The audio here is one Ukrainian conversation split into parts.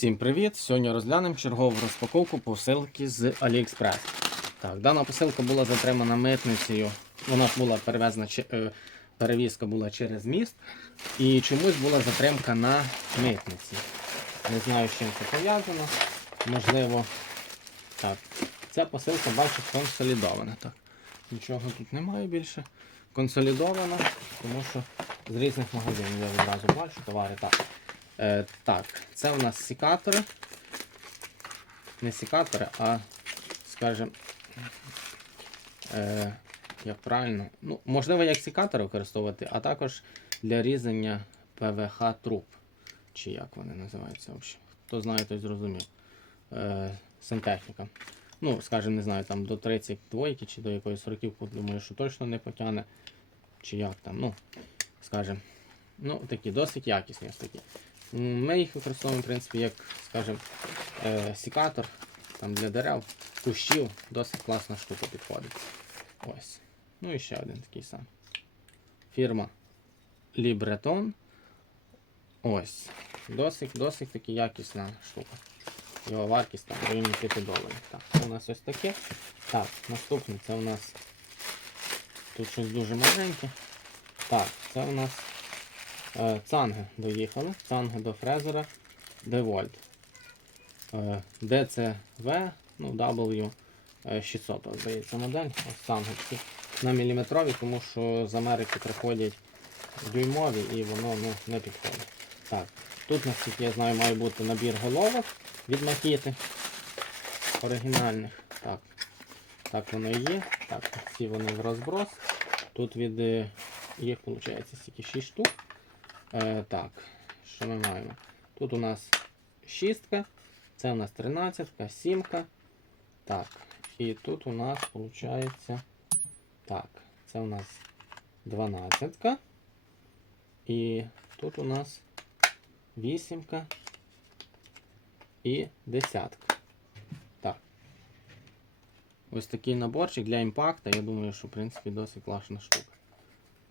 Всім привіт! Сьогодні розглянемо чергову розпаковку посилки з AliExpress. Так, дана посилка була затримана митницею. Вона була перевезена, е, перевізка була через міст. І чомусь була затримка на митниці. Не знаю, з чим це пов'язано. Можливо. Так. Ця посилка, бачу, консолідована. Так. Нічого тут немає більше. Консолідована, тому що з різних магазинів я відразу бачу товари. Так. Е, так, це у нас сікатори. Не сікатори, а, скажімо, е, як правильно, ну, можливо, як сікатори використовувати, а також для різання ПВХ труб. Чи як вони називаються взагалі. Хто знає, той зрозумів. Е, сантехніка. Ну, скажімо, не знаю, там до 32 чи до якоїсь роківки, думаю, що точно не потягне. Чи як там, ну, скажімо, ну, такі досить якісні ось такі. М, Ми їх використовуємо, в принципі, як, скажімо, е, сікатор там, для дерев, кущів, досить класна штука підходить. Ось. Ну і ще один такий сам. Фірма Libreton. Ось. Досить, досить таки якісна штука. Його вартість там районі 5 доларів. Так, це у нас ось таке. Так, наступне це у нас тут щось дуже маленьке. Так, це у нас Цанги доїхали. Цанги до фрезера. Е, DCV, ну, W е, 600, здається, модель. Ось цангочки на міліметрові, тому що з Америки приходять дюймові і воно ну, не підходить. Так, тут, наскільки я знаю, має бути набір головок від макіти оригінальних. Так, так воно і є. Так, всі вони в розброс. Тут від е, їх виходить стільки 6 штук. Е, так, що ми маємо? Тут у нас шістка, це у нас 13, сімка. Так, і тут у нас виходить. Так, це у нас 12. І тут у нас вісімка і десятка. Так. Ось такий наборчик для імпакта. Я думаю, що в принципі досить класна штука.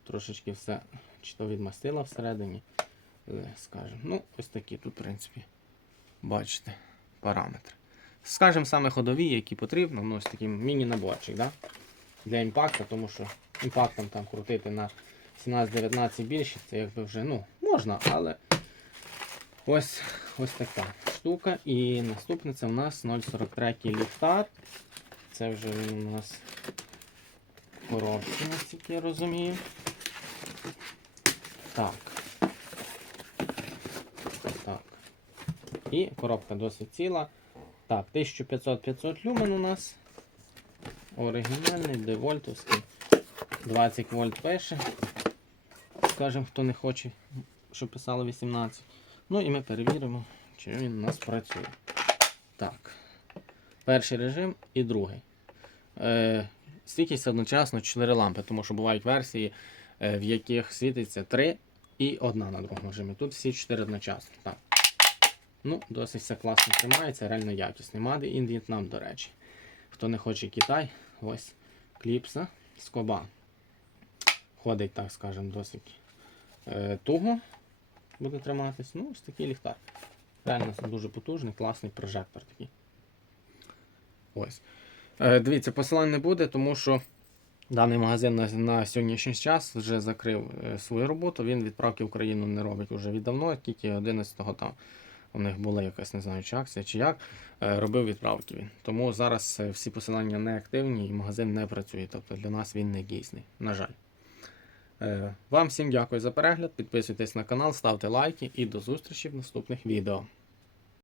Трошечки все чи то відмастила всередині. е, Скажем. Ну, ось такі тут, в принципі, бачите, параметри. Скажем, саме ходові, які потрібно, ну ось такий міні-наборчик, да? для імпакта, тому що імпактом там крутити на 17-19 більше, це якби вже ну, можна, але ось ось така штука. І наступне це у нас 0,43 ліхтар. Це вже він у нас коробці, наскільки я розумію. Так. Так. І коробка досить ціла. Так, 1500-500 люмен у нас. Оригінальний, девольтовський. 20 вольт пише. Скажем, хто не хоче, щоб писало 18. Ну і ми перевіримо, чи він у нас працює. Так. Перший режим і другий. Е, Стійкість одночасно 4 лампи, тому що бувають версії, в яких світиться 3 і одна на другому режимі. Тут всі 4 одночасно. Так. Ну, досить все класно тримається, реально якісний. Made in Vietnam, до речі. Хто не хоче Китай, ось кліпса, скоба. Ходить, так скажемо, досить е, туго буде триматись. Ну, ось такий ліхтар. Реально дуже потужний, класний прожектор такий. Ось. Е, дивіться, посилань не буде, тому що даний магазин на, на сьогоднішній час вже закрив е, свою роботу. Він відправки в Україну не робить вже віддавно, тільки 11-го там у них була якась, не знаю, чи акція чи як. е, робив відправки він. Тому зараз е, всі посилання не активні і магазин не працює. Тобто для нас він не дійсний. На жаль. Вам всім дякую за перегляд. Підписуйтесь на канал, ставте лайки і до зустрічі в наступних відео.